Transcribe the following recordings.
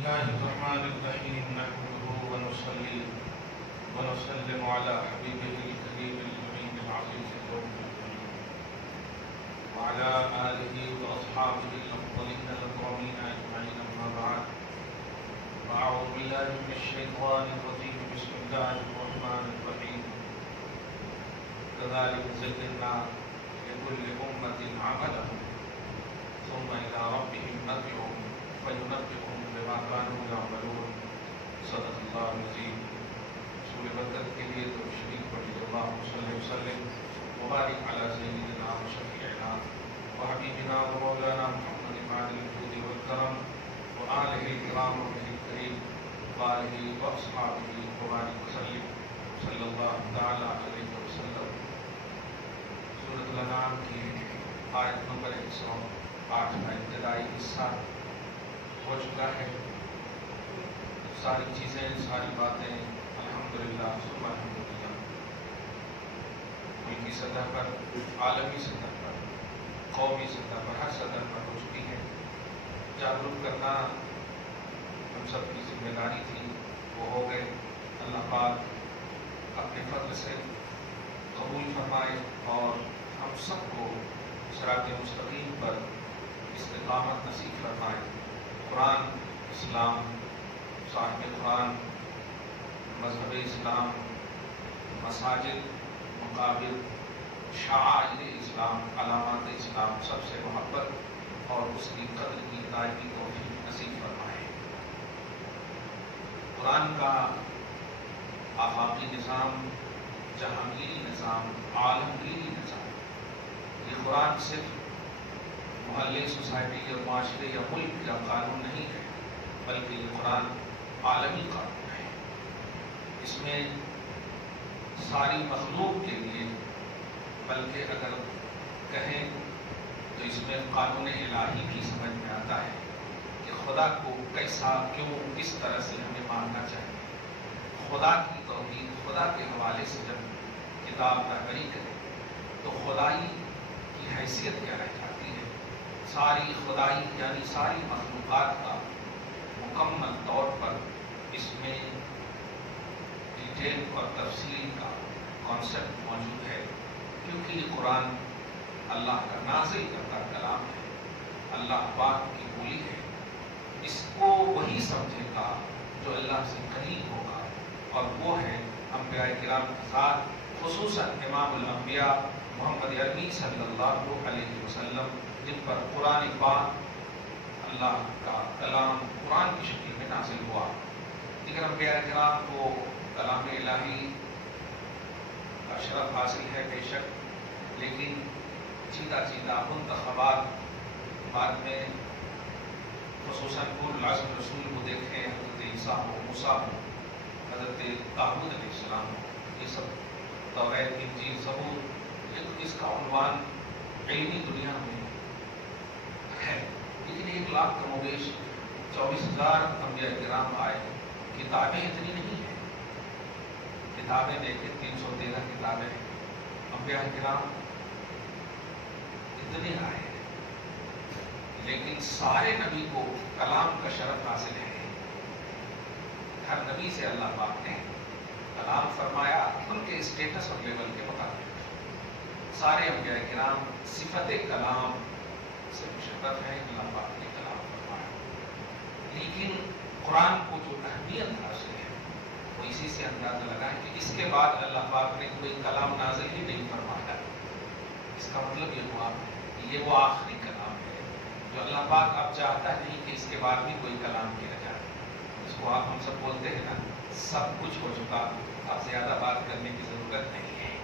الله الرحمن الرحيم نحمده ونصلي ونسلم على حبيبه الكريم الأمين العزيز الرؤوف الرحيم وعلى آله وأصحابه الأفضلين الأكرمين أجمعين أما بعد فأعوذ بالله من الشيطان الرجيم بسم الله الرحمن الرحيم كذلك زينا لكل أمة عملهم ثم إلى ربهم مرجعهم فينبئهم بما كانوا يعملون صدق الله العظيم. رسول برکت کے لیے تو شریف پڑھی اللہ صلی وسلم مبارک علی سیدنا و شفیعنا و حبیبنا و مولانا محمد معدن الجود والکرم و آلہ الکرام و الکریم و آلہ و اصحابہ مبارک وسلم صلی اللہ تعالی علیہ وسلم. سورۃ الانعام کی آیت نمبر 108 کا ابتدائی حصہ ہو چکا ہے. ساری چیزیں ساری باتیں الحمدللہ ثم الحمدللہ ملکی سطح پر عالمی سطح پر قومی سطح پر ہر سطح پر ہو چکی ہے. جاگرک کرنا ہم سب کی ذمہ داری تھی، وہ ہو گئے. اللہ پاک اپنے فضل سے قبول فرمائے اور ہم سب کو صراط مستقیم پر استقامت نصیب فرمائے. قرآن، اسلام، صاحب قرآن، مذہب اسلام، مساجد، مقابر، شعائر اسلام، علامات اسلام، سب سے محبت اور اس کی قدر کی دائمی توفیق نصیب فرمائے. قرآن کا آفاقی نظام، جہانگیری نظام، عالمگیری نظام، یہ قرآن صرف محلے، سوسائٹی یا معاشرے یا ملک کا قانون نہیں ہے، بلکہ یہ قرآن عالمی قانون ہے. اس میں ساری مخلوق کے لیے، بلکہ اگر کہیں تو اس میں قانون الہی بھی سمجھ میں آتا ہے کہ خدا کو کیسا، کیوں، کس طرح سے ہمیں ماننا چاہیے. خدا کی توحید، خدا کے حوالے سے جب کتاب رہبری کرے تو خدائی کی حیثیت کیا رہ جاتی ہے. ساری خدائی یعنی ساری مخلوقات کا مکمل طور پر اس میں ڈیٹیل اور تفصیل کا کانسیپٹ موجود ہے، کیونکہ یہ قرآن اللہ کا نازل کرتا کلام ہے، اللہ پاک کی بولی ہے. اس کو وہی سمجھے گا جو اللہ سے قریب ہوگا، اور وہ ہے انبیاء کرام کے ساتھ، خصوصاً امام الانبیاء محمد عربی صلی اللہ علیہ وسلم، جن پر قرآن پاک اللہ کا کلام قرآن کی شکل میں نازل ہوا. دیگر انبیاء کرام کو کلام الہی کا شرف حاصل ہے بے شک، لیکن چیدہ چیدہ منتخبات بعد میں، خصوصاً اولو العزم رسول کو دیکھیں، حضرت عیسیٰ ہو، موسیٰ ہو، حضرت داؤد علیہ السلام ہو، یہ سب توریت، انجیل، زبور، یہ اس کا عنوان علمی دنیا میں ہے. لیکن 1 لاکھ کم و بیش 24,000 انبیاء کرام آئے. کتابیں اتنی نہیں ہیں، کتابیں دیکھیں 313 کتابیں، انبیاء کرام اتنے آئے، لیکن سارے نبی کو کلام کا شرف حاصل ہے. ہر نبی سے اللہ پاک نے کلام فرمایا ان کے اسٹیٹس اور لیول کے مطابق. سارے انبیاء کرام صفت کلام سے مشرف ہے، اللہ پاک نے کلام فرمایا. لیکن قرآن کو جو اہمیت حاصل ہے وہ اسی سے اندازہ لگائیں کہ اس کے بعد اللہ پاک نے کوئی کلام نازل ہی نہیں فرمایا. اس کا مطلب یہ ہوا کہ یہ وہ آخری کلام ہے جو اللہ پاک اب چاہتا نہیں کہ اس کے بعد بھی کوئی کلام کیا جائے. اس کو آپ ہم سب بولتے ہیں نا، سب کچھ ہو چکا، اب زیادہ بات کرنے کی ضرورت نہیں ہے.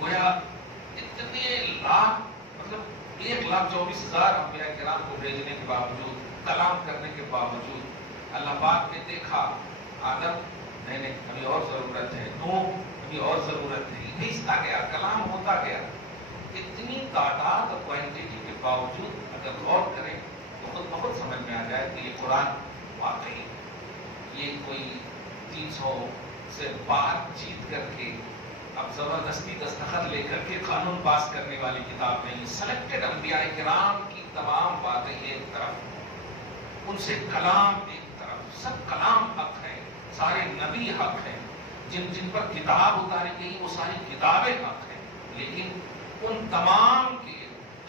گویا اتنے لاکھ، مطلب 1,24,000 انبیاء کرام کو بھیجنے کے باوجود، کلام کرنے کے باوجود، اللہ پاک نے دیکھا آدم نہیں، ابھی اور ضرورت ہے، نوح ابھی اور ضرورت ہے، بھیجتا گیا، کلام ہوتا گیا. اتنی تعداد اور کوانٹٹی کے باوجود اگر غور کریں تو خود بخود سمجھ میں آ جائے کہ یہ قرآن واقعی یہ کوئی 300 سے بات چیت کر کے اب زبردستی دستخط لے کر کے قانون پاس کرنے والی کتاب نہیں. سلیکٹڈ انبیاء کرام کی تمام باتیں ایک طرف، ان سے کلام ایک طرف، سب کلام حق ہے، سارے نبی حق ہیں، جن پر کتاب اتاری گئی وہ ساری کتابیں حق ہیں، لیکن ان تمام کے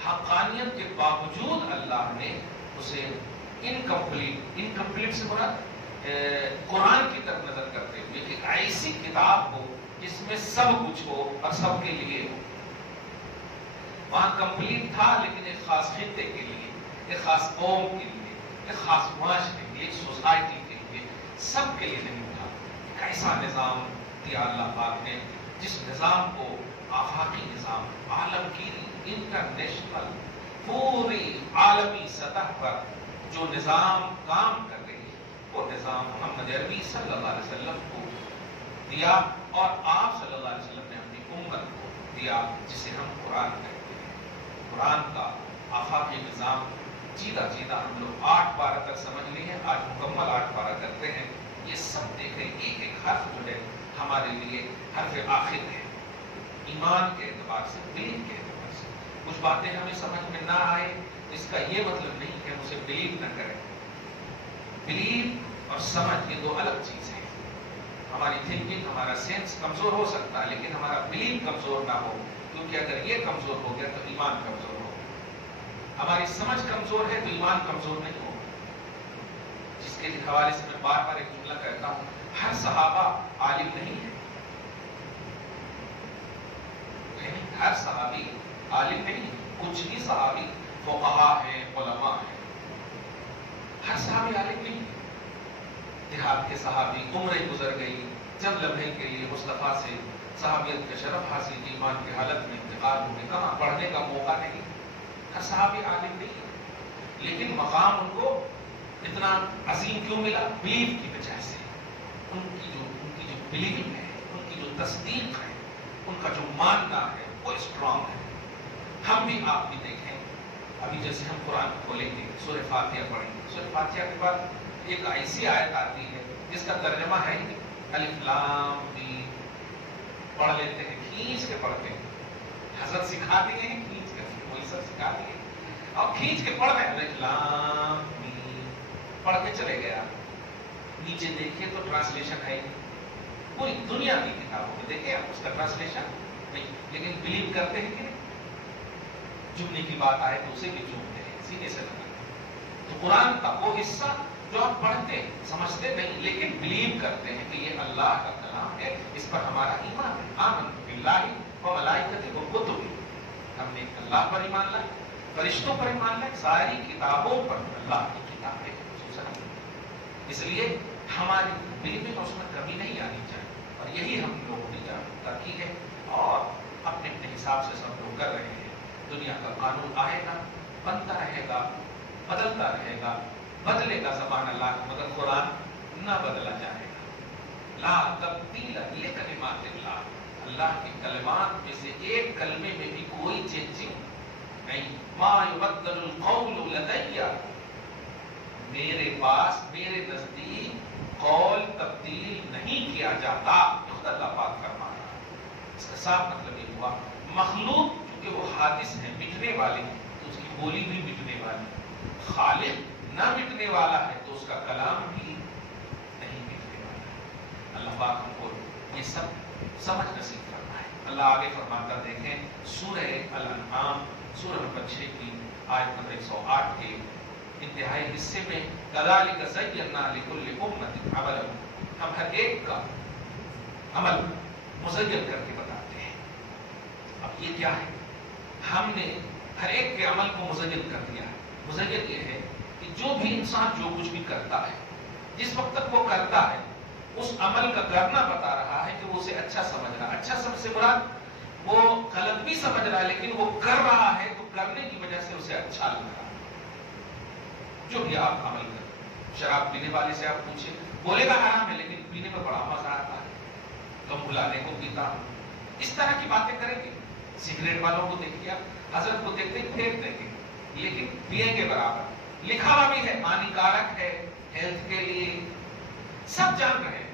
حقانیت کے باوجود اللہ نے اسے انکمپلیٹ سے مراد قرآن کی طرف نظر کرتے ہوئے کہ ایسی کتاب ہو جس میں سب کچھ ہو اور سب کے لیے ہو. وہاں کمپلیٹ تھا لیکن ایک خاص خطے کے لیے، ایک خاص قوم کے لیے، ایک خاص معاشرے کے لیے، ایک سوسائٹی کے لیے، سب کے لیے نہیں تھا. ایک ایسا نظام دیا اللہ پاک نے جس نظام کو آفاقی نظام، عالمگیری، انٹرنیشنل، پوری عالمی سطح پر جو نظام کام کر رہی ہے وہ نظام محمد عربی صلی اللہ علیہ وسلم کو دیا، اور آپ صلی اللہ علیہ وسلم نے اپنی امت کو دیا جسے ہم قرآن کہتے ہیں. قرآن کا آفاقی نظام جیتا ہم لوگ 8 پارہ تک سمجھ لیے، آج مکمل 8 پارہ کرتے ہیں. یہ سب دیکھیں ایک ایک حرف جو ہے ہمارے لیے حرف آخر ہے، ایمان کے اعتبار سے، دین کے اعتبار سے. کچھ باتیں ہمیں سمجھ میں نہ آئے اس کا یہ مطلب نہیں کہ ہم اسے بلیو نہ کریں. بلیو اور سمجھ یہ دو الگ چیز ہیں. ہماری تھنکنگ، ہمارا سینس کمزور ہو سکتا ہے لیکن ہمارا بلیو کمزور نہ ہو، کیونکہ اگر یہ کمزور ہو گیا تو ایمان کمزور ہو. ہماری سمجھ کمزور ہے تو ایمان کمزور نہیں ہو. جس کے حوالے سے میں بار بار ایک جملہ کہتا ہوں، ہر صحابہ عالم نہیں ہے. ہر صحابی عالم نہیں ہے، کچھ ہی صحابی فقہاء ہیں، علماء ہیں. ہر صحابی عالم نہیں ہے. دیہات کے صحابی عمریں گزر گئی، چند لمحے کے لیے مصطفیٰ سے صحابیت کا شرف حاصل کی، ایمان کی حالت میں انتقال ہو گئے، کہاں پڑھنے کا موقع نہیں. ہر صحابی عالم نہیں ہے، لیکن مقام ان کو اتنا عظیم کیوں ملا؟ بلیو کی وجہ سے. ان کی جو بلیونگ ہے، ان کی جو تصدیق ہے، ان کا جو ماننا ہے وہ اسٹرانگ ہے. ہم بھی، آپ بھی دیکھیں، ابھی جیسے ہم قرآن کھولیں گے، سورہ فاتحہ پڑھیں گے، سورہ فاتحہ کے بعد ایک ایسی آیت آتی ہے جس کا ترجمہ ہے الف لام میم. پڑھ لیتے ہیں، کھینچ کے پڑھتے ہیں. حضرت سکھا دیے ہیں کھینچ کر، وہی سب سکھا دیے اور کھینچ کے پڑھ رہے ہیں الف لام میم، پڑھ کے چلے گیا. نیچے دیکھیے تو ٹرانسلیشن ہے، پوری دنیا کی کتابوں میں دیکھیں آپ، اس کا ٹرانسلیشن نہیں، لیکن بلیو کرتے ہیں کہ نہیں. جمنے کی بات آئے تو اسے بھی چومتے ہیں، سینے سے لگاتے ہیں. تو قرآن کا وہ حصہ جو آپ پڑھتے ہیں، سمجھتے نہیں لیکن بلیو کرتے ہیں کہ یہ اللہ کا کلام ہے، اس پر ہمارا ایمان ہے. آمنت باللہ و ملائکتہ و کتبہ، ہم نے اللہ پر ایمان لائے، فرشتوں پر ایمان لائے، ساری کتابوں پر. اللہ کی کتاب ہے خصوصاً، اس لیے ہماری بلیو میں اس میں کمی نہیں آنی چاہیے. اور یہی ہم لوگوں نے جاگرکتا کی ہے اور اپنے اپنے حساب سے سب لوگ کر رہے ہیں. دنیا کا قانون آئے گا، بنتا رہے گا، بدلتا رہے گا، بدلے گا زمانہ لا، مگر قرآن نہ بدلا جائے گا. لا تبدیل لکلمات اللہ، اللہ کے کلمات میں سے ایک کلمے میں بھی کوئی چینجنگ نہیں. ما یبدل القول لدی، میرے پاس، میرے نزدیک قول تبدیل نہیں کیا جاتا. خود اللہ پاک فرما رہا ہے. اس کا صاف مطلب یہ ہوا مخلوق کہ وہ حادث ہے، مٹنے والے ہیں تو اس کی بولی بھی مٹنے والی. خالق نہ مٹنے والا ہے تو اس کا کلام بھی نہیں مٹنے والا ہے. اللہ پاک ہم کو یہ سب سمجھ نصیب کرنا ہے. اللہ آگے فرماتا، دیکھیں سورہ الانعام سورہ نمبر 6 کی آیت نمبر 108 کے انتہائی حصے میں کذالک زینا لکل امۃ عملہم، ہم ہر ایک کا عمل مزین کر کے بتاتے ہیں. اب یہ کیا ہے؟ ہم نے ہر ایک کے عمل کو مزین کر دیا ہے. مزین یہ ہے کہ جو بھی انسان جو کچھ بھی کرتا ہے، جس وقت تک وہ کرتا ہے، اس عمل کا کرنا بتا رہا ہے کہ وہ اسے اچھا سمجھ رہا ہے. اچھا سب سے مراد وہ غلط بھی سمجھ رہا ہے لیکن وہ کر رہا ہے تو کرنے کی وجہ سے اسے اچھا لگ رہا ہے. جو بھی آپ عمل کریں، شراب پینے والے سے آپ پوچھیں، بولے گا حرام ہے لیکن پینے میں بڑا مزہ آتا ہے، کم بلانے کو پیتا ہوں، اس طرح کی باتیں کریں گے. سگریٹ والوں کو دیکھیے، حضرت کو دیکھتے ہی پھینک دیں گے لیکن پیے کے برابر. لکھا ہوا بھی ہے ہانیکارک ہے ہیلتھ کے لیے، سب جان رہے ہیں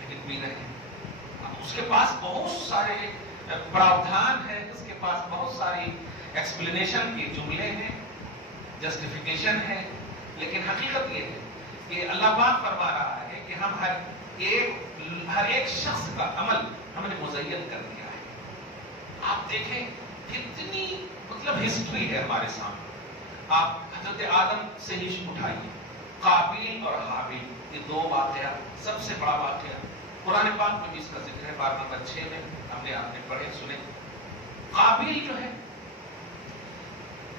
لیکن پی رہے ہیں. اس کے پاس بہت سارے پراودھان ہے، اس کے پاس بہت ساری ایکسپلینیشن کے جملے ہیں، جسٹیفیکیشن ہے، لیکن حقیقت یہ ہے کہ اللہ پاک فرما رہا ہے کہ ہم ہر ایک شخص کا عمل ہم نے مزین کر دیا ہے. آپ دیکھیں کتنی مطلب ہسٹری ہے ہمارے سامنے. آپ حضرت آدم سے ہی اٹھائیے, قابیل اور حابیل, یہ دو واقعہ سب سے بڑا واقعہ قرآن پاک میں بھی اس کا ذکر ہے. باب نمبر 6 میں ہم نے آپ نے پڑھے سنے. قابیل جو ہے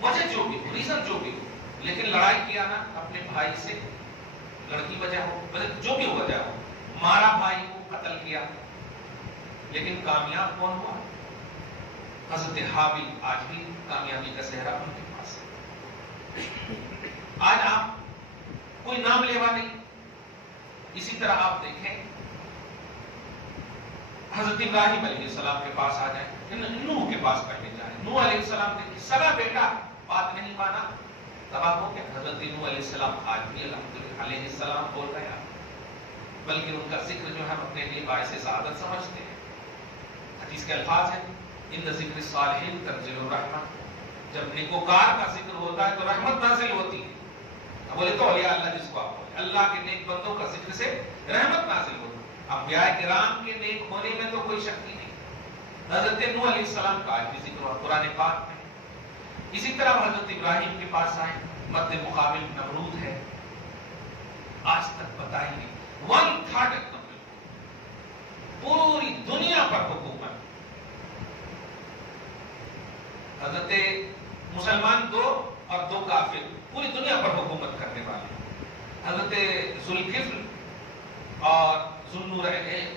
وجہ جو بھی ہو, ریزن جو بھی ہو, لیکن لڑائی کیا نا اپنے بھائی سے, لڑکی وجہ ہو جو بھی وجہ ہو, مارا بھائی کو, قتل کیا, لیکن کامیاب کون ہوا؟ حضرت حابیل. آج بھی کامیابی کا صحرا ان کے پاس ہے. آج آپ کوئی نام لیوا نہیں. اسی طرح آپ دیکھیں حضرت ابراہیم علیہ السلام کے پاس آ جائیں, نوح کے پاس پہلے جائیں. نوح علیہ السلام دیکھیے سگا بیٹا, بات نہیں مانا, تباہ ہو گیا. حضرت نوح علیہ السلام آج بھی الحمدللہ علیہ السلام بول رہے ہیں, بلکہ ان کا ذکر جو ہے ہم اپنے لیے باعث سعادت سمجھتے ہیں. حدیث کے الفاظ ہیں ان ذکر الصالحین تنزل الرحمہ. جب نیکوکار کا ذکر ہوتا ہے تو رحمت نازل ہوتی ہے. اب بولے تو اولیاء اللہ جس کو آپ بولے, اللہ کے نیک بندوں کا ذکر سے رحمت نازل ہوتی ہے. انبیاء کرام کے نیک ہونے میں تو کوئی شک ہی نہیں. حضرت نوح علیہ السلام کا آج بھی ذکر ہوا قرآن پاک میں. اسی طرح حضرت ابراہیم کے پاس آئے, مد مقابل نمرود ہے. آج تک بتائیے 1/3 پوری دنیا پر حکومت. حضرت مسلمان 2 اور 2 کافر پوری دنیا پر حکومت کرنے والے. حضرت ذوالکفل اور ذوالقرنین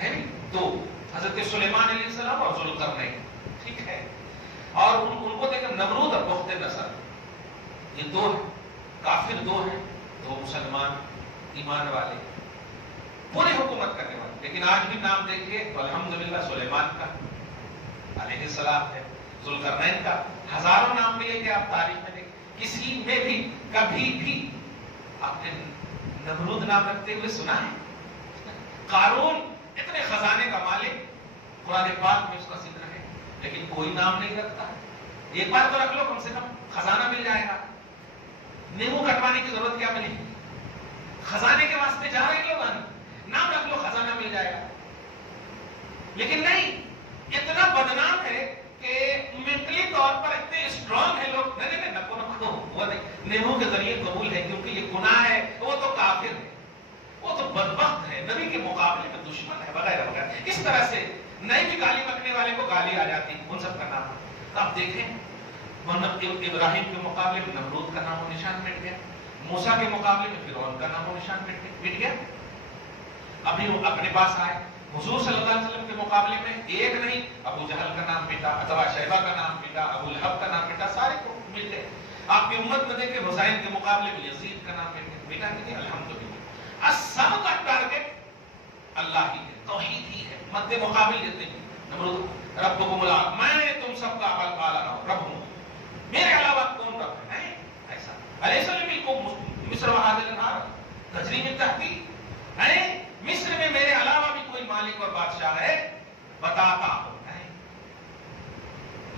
ہے 2. حضرت سلیمان علیہ السلام اور ذوالقرنین, ٹھیک ہے. اور ان کو دیکھیں نمرود اور بخت نصر, یہ 2 ہیں. کافر 2 ہیں, 2 مسلمان ایمان والے پوری حکومت کرنے والے. لیکن آج بھی نام دیکھیے تو الحمدللہ سلیمان کا علیہ السلام ہے, ذوالقرنین کا. ہزاروں نام ملیں گے آپ تاریخ میں دیکھیں, کسی میں بھی کبھی بھی آپ نے نمرود نام رکھتے ہوئے سنا ہے؟ قارون اتنے خزانے کا مالک, قرآن پاک میں اس کا ذکر ہے, لیکن کوئی نام نہیں رکھتا. ایک بار تو رکھ لو, کم سے کم خزانہ مل جائے گا. نیمو کٹوانے کی ضرورت کیا ملی؟ خزانے کے واسطے جا رہے لوگ, نام رکھ لو خزانہ مل جائے گا. لیکن نہیں, اتنا بدنام ہے کہ مینٹلی طور پر اتنے اسٹرانگ ہے لوگ, نہیں نکو وہ نہیں, نیمو کے ذریعے قبول ہے کیونکہ یہ گناہ ہے, وہ تو کافر ہے, وہ تو بدبخت ہے, نبی کے مقابلے میں دشمن ہے, وغیرہ وغیرہ. اس طرح سے نئی بھی گالی بکنے والے کو گالی آ جاتی ہے, ان سب کا نام. تو آپ دیکھیں ابراہیم کے مقابلے میں نمرود کا نام و نشان مٹ گیا, موسیٰ کے مقابلے میں فرعون کا نام و نشان مٹ گیا. ابھی وہ اپنے پاس آئے, حضور صلی اللہ علیہ وسلم کے مقابلے میں ایک نہیں, ابو جہل کا نام مٹا, اتبا شیبہ کا نام مٹا, ابو لہب کا نام مٹا, سارے کو مل گئے. آپ کی امت میں دیکھیں حسین کے مقابلے میں یزید کا نام مٹا نہیں. الحمدللہ سب کا ٹارگٹ اللہ ہی ہے, توحید ہی ہے. مد مقابل دیتے ہیں نمرود ربکم العال, میں تم سب کا رب ہوں, میرے علاوہ کون رب ہے؟ ایسا علیہ السلام کو مصر و حاضر النار تجری میں تحتی ہے, مصر میں میرے علاوہ بھی کوئی مالک اور بادشاہ ہے بتاتا ہوں.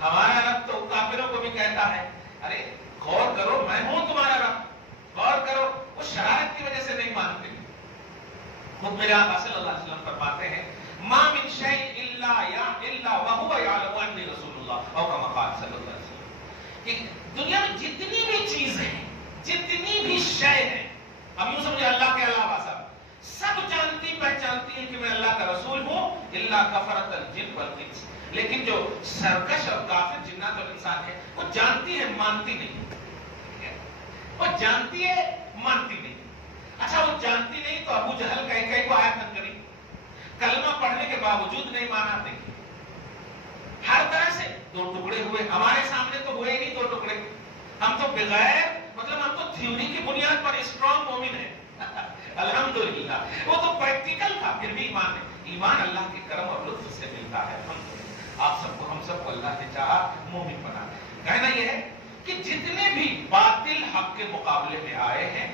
ہمارا رب تو کافروں کو بھی کہتا ہے ارے غور کرو, میں ہوں تمہارا رب, غور کرو. وہ شرارت کی وجہ سے نہیں مانتے. خود میرے آقا صلی اللہ علیہ وسلم فرماتے ہیں ما من شیء الا وهو يعلم انی رسول اللہ, او کما قال صلی اللہ علیہ وسلم, کہ دنیا میں جتنی بھی چیزیں ہیں, جتنی بھی شے ہیں, اب یوں سمجھے اللہ کے علاوہ سب جانتی پہچانتی ہیں کہ میں اللہ کا رسول ہوں, الا کفرۃ الجن والانس. لیکن جو سرکش اور کافر جنات اور انسان ہے وہ جانتی ہے مانتی نہیں. وہ جانتی ہے مانتی نہیں. اچھا وہ جانتی نہیں تو ابو جہل کہیں کو آیت نکلی, کلمہ پڑھنے کے باوجود نہیں مانا. دیکھیے ہر طرح سے 2 ٹکڑے ہوئے, ہمارے سامنے تو ہوئے نہیں 2 ٹکڑے. ہم تو بغیر مطلب ہم تو تھیوری کی بنیاد پر اسٹرانگ مومن ہیں الحمدللہ. وہ تو پریکٹیکل تھا, پھر بھی ایمان ہے. ایمان اللہ کے کرم اور لطف سے ملتا ہے. آپ سب کو, ہم سب کو اللہ نے چاہا مومن بنا. کہنا یہ ہے کہ جتنے بھی باطل حق کے مقابلے میں آئے ہیں,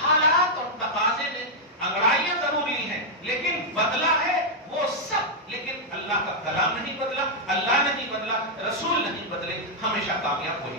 حالات اور تقاضے نے انگڑائیاں ضرور لی ہیں, لیکن بدلا ہے وہ سب. لیکن اللہ کا کلام نہیں بدلا, اللہ نہیں بدلا, رسول نہیں بدلے, ہمیشہ کامیاب ہوئی.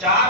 4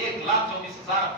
1,24,000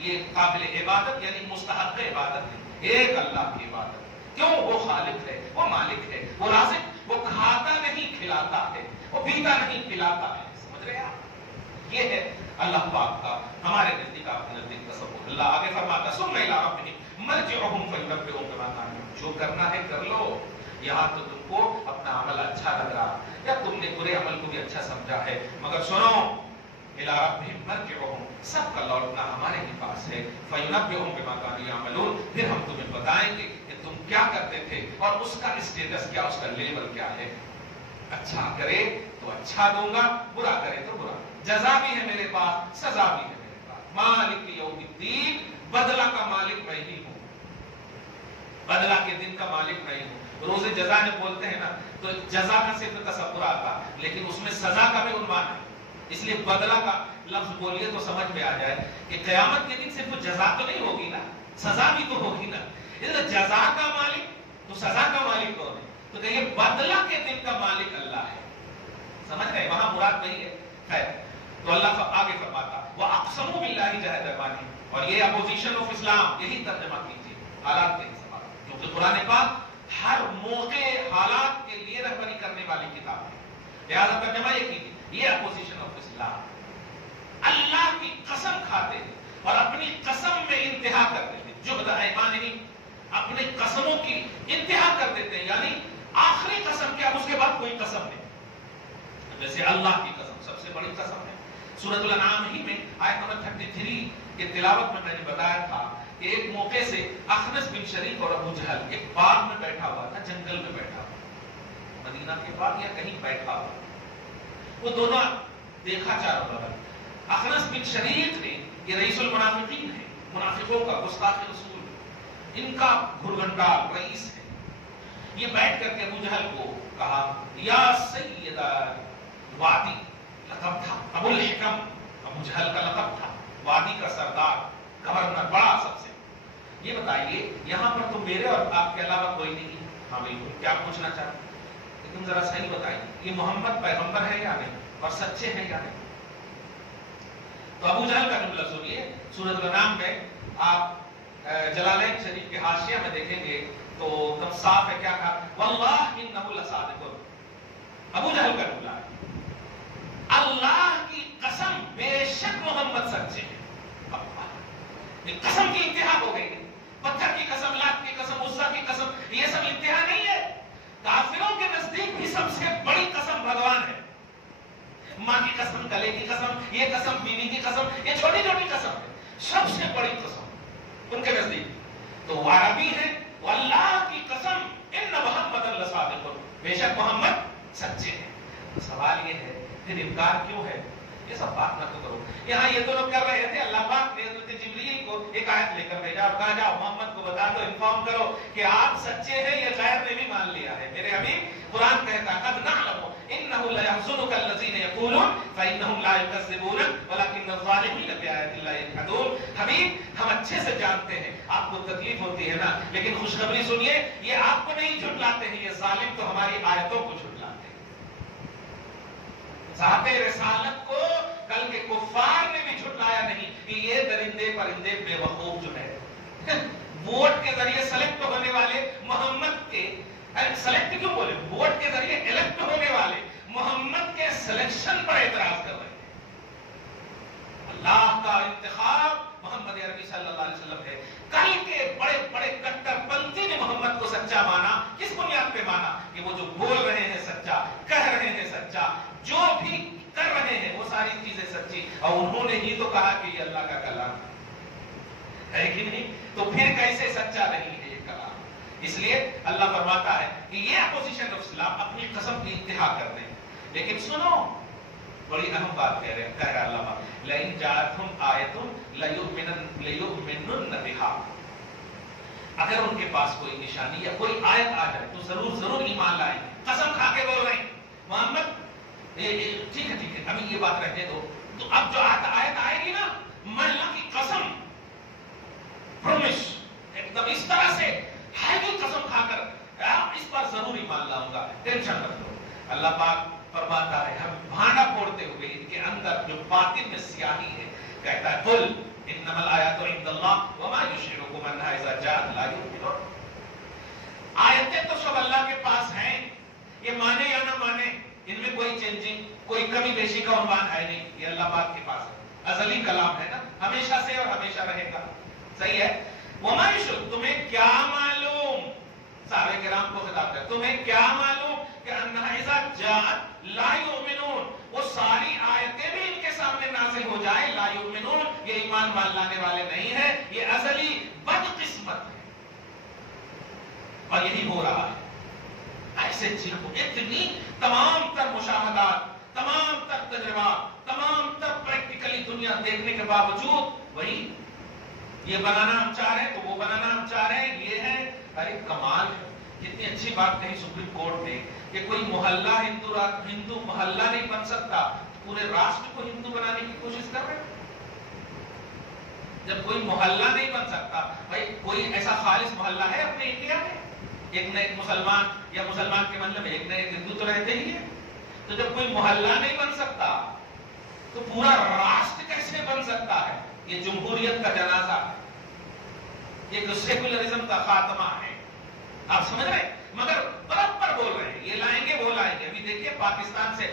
یہ قابل عبادت یعنی مستحق عبادت ہے، ایک اللہ کی عبادت. کیوں؟ وہ خالق ہے، وہ مالک ہے، وہ رازق، وہ کھاتا نہیں کھلاتا ہے، وہ پیتا نہیں پلاتا ہے. سمجھ رہے آپ؟ یہ ہے اللہ پاک کا ہمارے نزدیک، آپ کے نزدیک تصور. اللہ آگے فرماتا ثم الی ربہم مرجعہم فینبئہم بما کانوا. جو کرنا ہے کر لو. یہاں تو تم کو اپنا عمل اچھا لگ رہا یا تم نے برے عمل کو بھی اچھا سمجھا ہے، مگر سنو الی ربہم مرجعہم، سب کا لوٹنا ہمارے ہی پاس ہے. فینبئہم بما کانوا یعملون، پھر ہم تمہیں بتائیں گے کہ تم کیا کرتے تھے اور اس کا اسٹیٹس کیا، اس کا لیول کیا ہے. اچھا کرے تو اچھا دوں گا، برا کرے تو برا. جزا بھی ہے میرے پاس، سزا بھی ہے میرے پاس. مالک یوم الدین، بدلہ کا مالک میں ہی ہوں، بدلہ کے دن کا مالک میں ہی ہوں. روز جزا جب بولتے ہیں نا تو جزا کا صرف تصور آتا، لیکن اس میں سزا کا بھی عنوان ہے. اس لیے بدلہ کا لفظ بولیے تو سمجھ میں آ جائے کہ قیامت کے دن صرف جزا تو نہیں ہوگی نا، سزا بھی تو ہوگی نا. جزا کا مالک تو سزا کا مالک کون ہے؟ تو کہیے بدلہ کے دن کا مالک اللہ ہے. سمجھ گئے؟ وہاں مراد نہیں ہے. خیر، تو اللہ آگے فرماتا وَأَقْسَمُوا بِاللَّهِ جَهْدَ أَيْمَانِهِمْ، اور یہ اپوزیشن آف اسلام، یہی ترجمہ کیجیے حالات کے حساب، کیونکہ قرآن پاک ہر موقع حالات کے لیے رہبری کرنے والی کتاب ہے. لہذا ترجمہ یہ کیجیے، یہ اپوزیشن آف اسلام. اللہ کی قسم کھاتے ہیں اور اپنی قسم میں انتہا کرتے ہیں. جہد ایمانہم، اپنی قسموں کی انتہا کر دیتے ہیں، یعنی آخری قسم کیا، اس کے بعد کوئی قسم نہیں. جیسے اللہ کی قسم سب سے بڑی قسم ہے. سورۃ الانعام ہی میں آیت نمبر 33 کے تلاوت میں نے بتایا تھا کہ ایک موقع سے اخنس بن شریک اور ابو جہل ایک باغ میں بیٹھا ہوا تھا، جنگل میں بیٹھا ہوا، مدینہ کے باغ یا کہیں بیٹھا ہوا. وہ دونوں دیکھا چاروں بغل. اخنس بن شریک نے، یہ رئیس المنافقین ہے، منافقوں کا گستاخ رسول، ان کا گھرگھنڈال رئیس ہے. یہ بیٹھ کر کے ابو جہل کو کہا یا سید وادی، لقب تھا ابو الحکم، ابو جہل کا لقب تھا، وادی کا سردار، گورنر، بڑا سب سے. یہ بتائیے یہاں پر تو میرے اور آپ کے علاوہ کوئی نہیں. ہاں بالکل، کیا پوچھنا چاہتے لیکن ذرا صحیح بتائیے یہ محمد پیغمبر ہے یا نہیں اور سچے ہیں یا نہیں. تو ابو جہل کا جملہ سنیے. سورۃ الانعام میں آپ جلالین شریف کے حاشیہ میں دیکھیں گے تو تب صاف ہے کیا کہا، واللہ انہ لصادق. ابو جہل کا جملہ ہے، اللہ کی قسم بے شک محمد سچے ہیں. قسم کی انتہا ہو گئی. پتھر کی قسم، لات کی قسم، عزا کی قسم، یہ سب انتہا نہیں ہے. کافروں کے نزدیک بھی سب سے بڑی قسم بھگوان ہے. ماں کی قسم، گلے کی قسم، یہ قسم، بیوی کی قسم، یہ چھوٹی چھوٹی قسم ہے. سب سے بڑی قسم ان کے نزدیک تو وہ عربی ہے. واللہ کی قسم ان محمد لصادق، بے شک محمد سچے ہیں. سوال یہ ہے پھر انکار کیوں ہے؟ یہ سب بات نہ تو کرو. یہاں یہ تو لوگ کر رہے تھے، اللہ پاک نے حضرت جبریل کو ایک آیت لے کر بھیجا اور کہا جاؤ محمد کو بتا دو، انفارم کرو کہ آپ سچے ہیں. یہ غیر نے بھی مان لیا ہے. میرے حبیب قرآن کہتا قد نعلم انه ليحزنك الذين يقولون فانهم لا يكذبونك ولكن الظالمين بآيات الله يجحدون. حبیب ہم اچھے سے جانتے ہیں آپ کو تکلیف ہوتی ہے نا، لیکن خوشخبری سنیے، یہ آپ کو نہیں جھٹلاتے ہیں، یہ ظالم تو ہماری آیتوں کو جھٹلاتے ہیں. ذات رسالت کو کل کے کفار نے بھی جھٹلایا نہیں کہ یہ درندے پرندے بے وقوف جو ہے ووٹ کے ذریعے سلیکٹ ہونے والے محمد کے، سلیکٹ کیوں بولے، ووٹ کے ذریعے الیکٹ ہونے والے محمد کے سلیکشن پر اعتراض کر رہے ہیں. اللہ کا انتخاب محمد عربی صلی اللہ علیہ وسلم ہے. کل کے بڑے بڑے کٹر پنتھی نے محمد کو سچا مانا. کس بنیاد پہ مانا؟ کہ وہ جو بول رہے ہیں سچا، کہہ رہے ہیں سچا، جو بھی کر رہے ہیں وہ ساری چیزیں سچی، اور انہوں نے ہی تو کہا کہ یہ اللہ کا کلام ہے کہ نہیں. تو پھر کیسے سچا نہیں ہے یہ کلام؟ اس لیے اللہ فرماتا ہے کہ یہ اپوزیشن آف اسلام اپنی قسم کی انتہا کرتے ہیں. لیکن سنو، بڑی اہم بات کہہ رہا اللہ، لئن جاءتہم آیۃ لیؤمنن بہا. اگر ان کے پاس کوئی نشانی یا کوئی آیت آ جائے تو ضرور ایمان لائیں. قسم کھا کے بول رہے ہیں محمد ٹھیک ہے ابھی یہ بات رہنے دو. تو اب جو آیت آئے گی نا، میں اللہ کی قسم پرومس ایک دم اس طرح سے ہے کہ قسم کھا کر اس پر ضرور ایمان لاؤں گا، ٹینشن رکھ لو. اللہ پاک فرماتا ہے ہم بھانڈا پھوڑتے ہوئے ان کے اندر جو باطن میں سیاہی ہے، کہتا ہے قل انما الآیات عند اللہ وما یشعرکم انہا اذا جاءت لا یؤمنون. آیتیں تو سب اللہ کے پاس ہیں، یہ مانے یا نہ مانے ان میں کوئی چینجنگ، کوئی کمی بیشی کا عنوان ہے نہیں. یہ اللہ پاک کے پاس ہے، ازلی کلام ہے نا، ہمیشہ سے اور ہمیشہ رہے گا. صحیح ہے. وما یشعرکم، تمہیں کیا معلوم، صحابہ کرام کو خطاب ہے، تمہیں کیا معلوم کہ انہا اذا جاءت لا یؤمنون، وہ ساری آیتیں بھی ان کے سامنے نازل ہو جائے لا یؤمنون، یہ ایمان مان لانے والے نہیں ہیں، یہ ازلی بدقسمت ہے. اور یہی ہو رہا ہے. ایسے چیزوں اتنی تمام تر مشاہدات، تمام تر تجربات، تمام تر پریکٹیکلی دنیا دیکھنے کے باوجود وہی یہ بنانا ہم چاہ رہے ہیں تو وہ بنانا ہم چاہ رہے ہیں. یہ ہے ارے کمال ہے. کتنی اچھی بات کہی سپریم کورٹ نے کہ کوئی محلہ ہندو محلہ نہیں بن سکتا، پورے راشٹر کو ہندو بنانے کی کوشش کر رہے ہیں. جب کوئی محلہ نہیں بن سکتا، بھائی کوئی ایسا خالص محلہ ہے اپنے انڈیا میں؟ ایک نہ ایک مسلمان یا مسلمان کے مطلب ایک نہ ایک ہندو تو رہتے ہی ہے. تو جب کوئی محلہ نہیں بن سکتا تو پورا راشٹر کیسے بن سکتا ہے؟ یہ جمہوریت کا جنازہ ہے، یہ سیکولرزم کا خاتمہ ہے. آپ سمجھ رہے ہیں؟ مگر برابر بول رہے ہیں، یہ لائیں گے وہ لائیں گے. ابھی دیکھیے پاکستان سے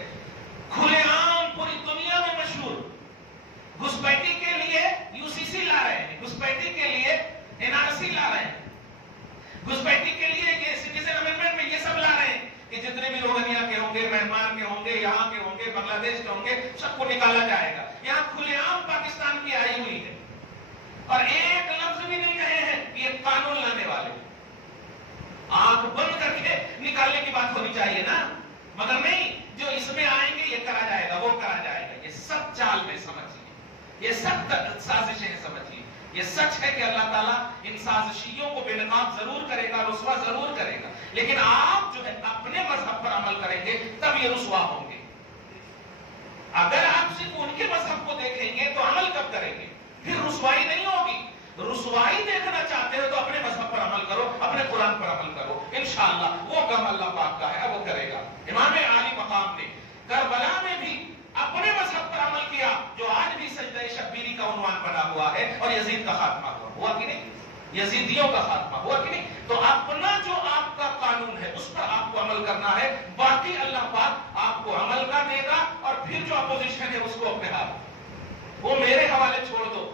کھلے عام پوری دنیا میں مشہور گھسپیٹی کے لیے یو سی سی لا رہے ہیں، گھسپیٹی کے لیے این آر سی لا رہے ہیں، گھسپیٹی کے لیے یہ سٹیزن امینڈمنٹ میں یہ سب لا رہے ہیں کہ جتنے بھی روہنیا کے ہوں گے، میانمار کے ہوں گے، یہاں کے ہوں گے، بنگلہ دیش کے ہوں گے، سب کو نکالا جائے گا. یہاں کھلے عام پاکستان کی آئی ہوئی ہے اور ایک لفظ بھی نہیں کہے ہیں کہ یہ قانون لانے والے. آنکھ بند کر کے نکالنے کی بات ہونی چاہیے نا، مگر نہیں، جو اس میں آئیں گے یہ کرا جائے گا، وہ کرا جائے گا. یہ سب چال میں سمجھیے، یہ سب سازشیں سمجھیے. یہ سچ ہے کہ اللہ تعالیٰ ان سازشیوں کو بے نقاب ضرور کرے گا، رسوا ضرور کرے گا، لیکن آپ جو ہے اپنے مذہب پر عمل کریں گے تب یہ رسوا ہوں گے. اگر آپ صرف ان کے مذہب کو دیکھیں گے تو عمل کب کریں گے؟ پھر رسوائی نہیں ہوگی. رسوائی دیکھنا چاہتے ہو تو اپنے مذہب پر عمل کرو، اپنے قرآن پر عمل کرو، انشاءاللہ وہ کام اللہ پاک کا ہے، وہ کرے گا. امام عالی مقام نے کربلا میں بھی اپنے مذہب پر عمل کیا، جو آج بھی سجدہ شبیری کا عنوان بنا ہوا ہے، اور یزید کا خاتمہ ہوا کہ نہیں؟ یزیدیوں کا خاتمہ ہوا کہ نہیں؟ تو اپنا جو آپ کا قانون ہے اس پر آپ کو عمل کرنا ہے، باقی اللہ پاک آپ کو عمل کا دے گا. اور پھر جو اپوزیشن ہے اس کو اپنے ہاتھ، وہ میرے حوالے چھوڑ دو،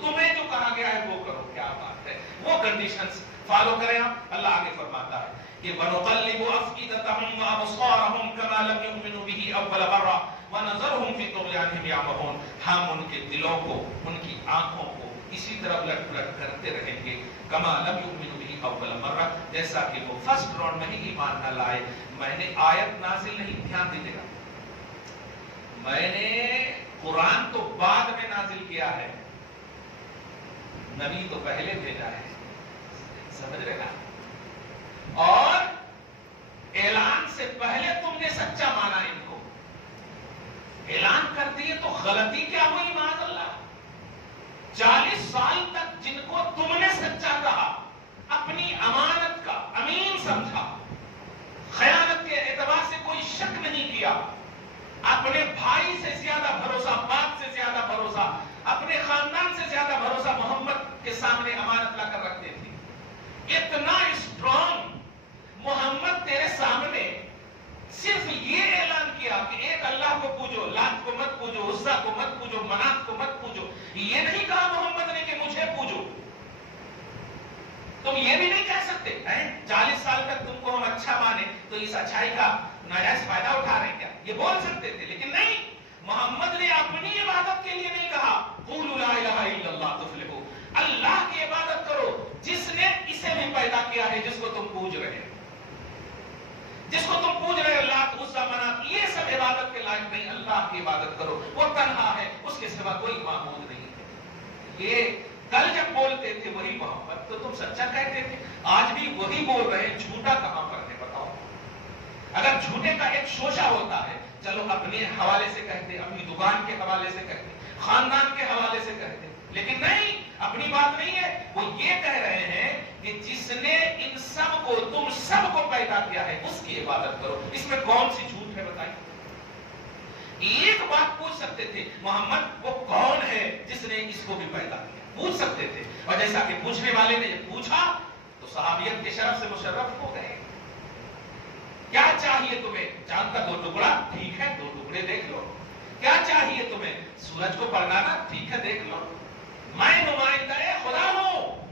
تمہیں جو کہا گیا ہے وہ کرو. کیا بات ہے، وہ کنڈیشنز فالو کریں آپ. اللہ آگے فرماتا ہے کہ وَنُقَلِّبُ أَفْئِدَتَهُمْ وَأَبْصَارَهُمْ كَمَا لَمْ يُؤْمِنُوا بِهِ أَوَّلَ مَرَّةٍ وَنَذَرُهُمْ فِي طُغْيَانِهِمْ يَعْمَهُونَ. ہم ان کے دلوں کو، ان کی آنکھوں کو اسی طرح الٹ پلٹ کرتے رہیں گے کما لم یؤمنوا به اول مرہ، جیسا کہ وہ فرسٹ راؤنڈ میں ہی ایمان نہ لائے. میں نے آیت نازل نہیں، دھیان دیجیے گا، میں نے قرآن تو بعد میں نازل کیا ہے، نبی تو پہلے بھیجا ہے. سمجھ رہے نا؟ اور اعلان سے پہلے تم نے سچا مانا، ان کو اعلان کر دیے تو غلطی کیا ہوئی؟ معاذ اللہ. 40 سال تک جن کو تم نے سچا کہا، اپنی امانت کا امین سمجھا، خیانت کے اعتبار سے کوئی شک نہیں کیا، اپنے بھائی سے زیادہ بھروسہ، باپ سے زیادہ بھروسہ، اپنے خاندان سے زیادہ بھروسہ محمد کے سامنے امانت لا کر رکھتے تھے. اتنا اسٹرانگ محمد تیرے سامنے صرف یہ اعلان کیا کہ ایک اللہ کو پوجو، لات کو مت پوجو، عزا کو مت پوجو، منات کو مت پوجو. یہ نہیں کہا محمد نے کہ مجھے پوجو. تم یہ بھی نہیں کہہ سکتے 40 سال تک تم کو ہم اچھا مانے تو اس اچھائی کا ناجائز فائدہ اٹھا رہے ہیں کیا؟ یہ بول سکتے تھے، لیکن نہیں. محمد نے اپنی عبادت کے لیے نہیں کہا قولوا لا الہ الا اللہ تفلحوا، اللہ کی عبادت کرو جس نے اسے بھی پیدا کیا ہے، جس کو تم پوج رہے ہیں، جس کو تم پوج رہے ہو، لات عزا منات، یہ سب عبادت کے لائق نہیں. اللہ کی عبادت کرو، وہ تنہا ہے، اس کے سوا کوئی معبود نہیں ہے. یہ کل جب بولتے تھے وہی محمد تو تم سچا کہتے تھے، آج بھی وہی بول رہے ہیں. جھوٹا کہاں پر ہے بتاؤ؟ اگر جھوٹے کا ایک شوشہ ہوتا ہے، چلو اپنے حوالے سے کہتے، اپنی دکان کے حوالے سے کہتے، خاندان کے حوالے سے کہتے، لیکن نہیں، اپنی بات نہیں ہے. وہ یہ کہہ رہے ہیں کہ جس نے ان سب کو، تم سب کو پیدا کیا ہے، اس کی عبادت کرو. اس میں کون سی جھوٹ ہے بتائیے؟ ایک بات پوچھ سکتے تھے، محمد وہ کون ہے جس نے اس کو بھی پیدا کیا. پوچھ سکتے تھے, اور جیسا کہ پوچھنے والے نے جب پوچھا تو صحابیت کے شرف سے مشرف ہو گئے. کیا چاہیے تمہیں؟ چاند کا 2 ٹکڑا, ٹھیک ہے 2 ٹکڑے دیکھ لو. کیا چاہیے تمہیں؟ سورج کو پرگانا, ٹھیک ہے دیکھ لو. میں نمائندہ خدا ہوں,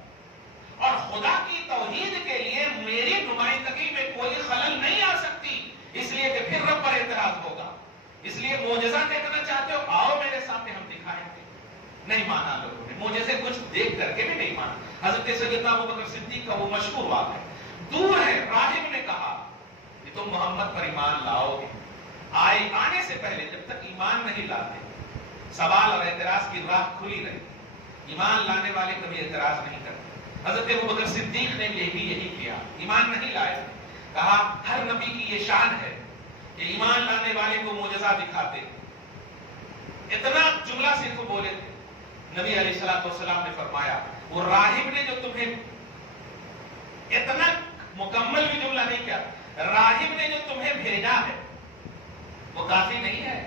اور خدا کی توحید کے لیے میری نمائندگی میں کوئی خلل نہیں آ سکتی, اس لیے کہ پھر رب پر اعتراض ہوگا. اس لیے معجزہ دیکھنا چاہتے ہو, آؤ میرے سامنے, ہم دکھائیں گے. نہیں مانا لوگوں نے, معجزے کچھ دیکھ کر کے بھی نہیں مانا. حضرت سیدنا ابوبکر صدیق کا وہ مشہور بات ہے, دور ہے راہب نے کہا کہ تم محمد پر ایمان لاؤ گے. آنے سے پہلے جب تک ایمان نہیں لاتے, سوال اور اعتراض کی راہ کھلی رہی. ایمان لانے والے کبھی اعتراض نہیں کرتے. حضرت ابوبکر صدیق نے یہی کیا, ایمان نہیں لائے. کہا ہر نبی کی یہ شان ہے کہ ایمان لانے والے کو معجزہ دکھاتے. اتنا جملہ صرف بولے تھے. نبی علیہ الصلوۃ والسلام نے فرمایا, وہ راہب نے جو تمہیں, اتنا مکمل بھی جملہ نہیں کیا, راہب نے جو تمہیں بھیجا ہے وہ کافی نہیں ہے.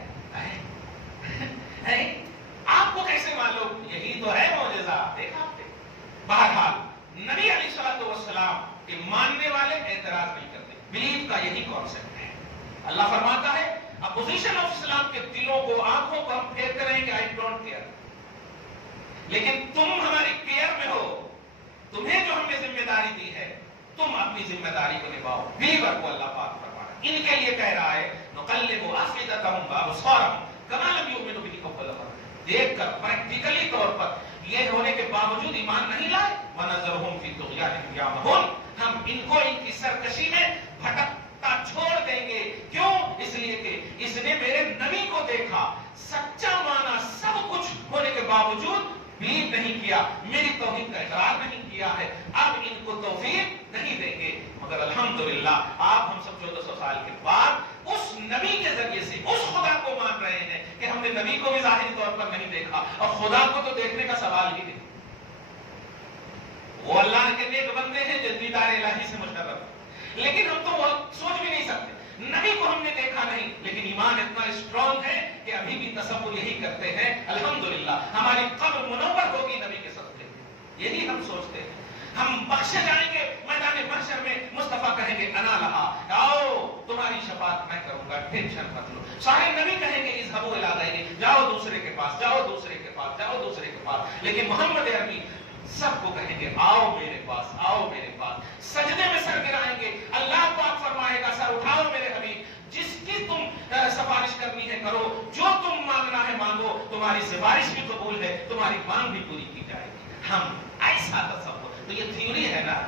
آپ کو کیسے معلوم؟ یہی تو ہے معجزہ. دیکھا آپ نے. بہرحال نبی علیہ الصلوۃ والسلام کے ماننے والے اعتراض نہیں کرتے. بلیف کا یہی کانسیپٹ ہے. اللہ فرماتا ہے اپوزیشن آف اسلام کے دلوں کو, آنکھوں کو ہم پھیر کر رہیں گے, آئی ڈونٹ کیئر. لیکن تم ہماری کیئر میں ہو, تمہیں جو ہم نے ذمہ داری دی ہے, تم اپنی ذمہ داری کو نبھاؤ. بلیور کو اللہ پاک فرماتا ہے, ان کے لیے کہہ رہا ہے نقلب افئدتهم وابصارهم کما لم یؤمنوا به اول مرة. دیکھ کر پریکٹیکلی طور پر یہ ہونے کے باوجود ایمان نہیں لائے. وَنَذَرُهُمْ فِي طُغْيَانِهِمْ يَعْمَهُونَ, ہم ان کو ان کی سرکشی میں بھٹکتا چھوڑ دیں گے. کیوں؟ اس لیے کہ اس نے میرے نبی کو دیکھا, سچا مانا, سب کچھ ہونے کے باوجود بلیو نہیں کیا, میری توحید کا اقرار نہیں کیا ہے. اب ان کو توفیق نہیں دیں گے. مگر الحمدللہ آپ ہم سب 1400 سال کے بعد اس نبی کے ذریعے سے اس خدا کو مان رہے ہیں کہ ہم نے نبی کو بھی ظاہری طور پر نہیں دیکھا, اور خدا کو تو دیکھنے کا سوال ہی نہیں. وہ اللہ کے نیک بندے ہیں جو دیدار الہی سے مشرف, لیکن ہم تو وہ سوچ بھی نہیں سکتے. نبی کو ہم نے دیکھا نہیں, لیکن ایمان اتنا اسٹرانگ ہے کہ ابھی بھی تصور یہی کرتے ہیں الحمدللہ ہماری قبر منور ہوگی نبی کے صدقے. یہی ہم سوچتے ہیں. ہم بخشے جائیں گے میدان محشر میں, مصطفیٰ کہیں گے انا لہا, آؤ تمہاری شفاعت میں کروں گا, ٹینشن مت لو. سارے نبی کہیں گے اذهبوا الی غیرہ, جاؤ دوسرے کے پاس, جاؤ دوسرے کے پاس, جاؤ دوسرے کے پاس. لیکن محمد عربی سب کو کہیں گے آؤ میرے پاس, آؤ میرے پاس. سجدے میں سر گرائیں گے, اللہ پاک فرمائے گا سر اٹھاؤ میرے حبیب, جس کی تم سفارش کرنی ہے کرو, جو تم مانگنا ہے مانگو, تمہاری سفارش بھی قبول ہے, تمہاری مانگ بھی پوری کی جائے گی. ہم ایسا تصور, تو یہ تھیوری ہے نا,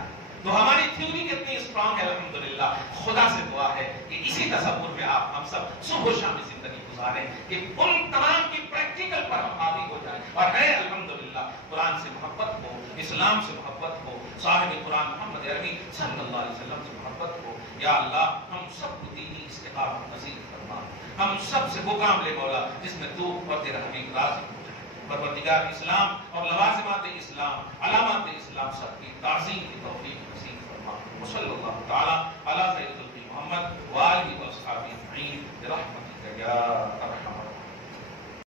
تو ہماری تھیوری کتنی اسٹرانگ ہے. الحمدللہ خدا سے دعا ہے کہ اسی تصور میں آپ ہم سب صبح و شام زندگی گزاریں, کہ ان تمام کی پریکٹیکل پر ہم حاوی ہو جائیں. اور ہے الحمدللہ قرآن سے محبت ہو, اسلام سے محبت ہو, صاحب قرآن محمد عربی صلی اللہ علیہ وسلم سے محبت ہو. یا اللہ ہم سب کو دینی استقامت نصیب فرما, ہم سب سے وہ کام لے مولا جس میں تو اور تیرا حبیب راضی ہو جائے. پروردگار اسلام اور لوازمات اسلام, علامات اسلام سب کی تعظیم کی توفیق نصیب فرما. صلی اللہ تعالی علی سید محمد وآلہ و اصحابہ اجمعین برحمتک یا ارحم